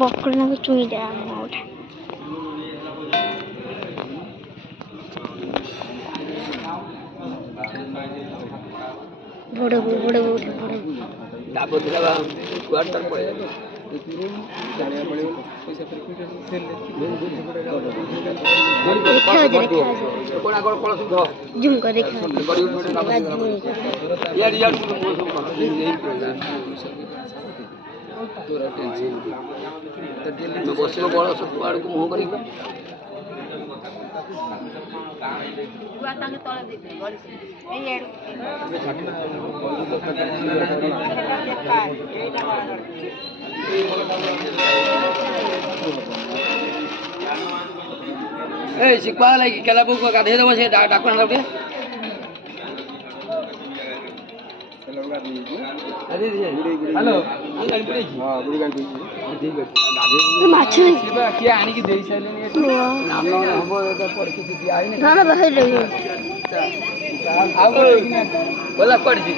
বক্কর নাকি চুই দেয় ওঠে বড় বউ বড় বউ উঠে বড় বউ তারপর দিলাম কুয়ারটার পড়ে যাবে জুম করে দেখে ବସିବ ବଳ ସବୁ ଆଡ଼କୁ ମୁହଁ କରି এই ଶିଖବା ଲାଗି କେଲା ପୁଅକୁ ଗାଧେଇ ଦେବ ସେ ଡାକୁ ଆଣିଲା ଟିକେ ହ୍ୟାଲୋ ମାଛ କିଏ ଆଣିକି ଦେଇ ସାରିଲେଣି ହବ ପରିସ୍ଥିତି ଦିଆହେଇନି ଆଉ ଗଲା କୁଆଡ଼େ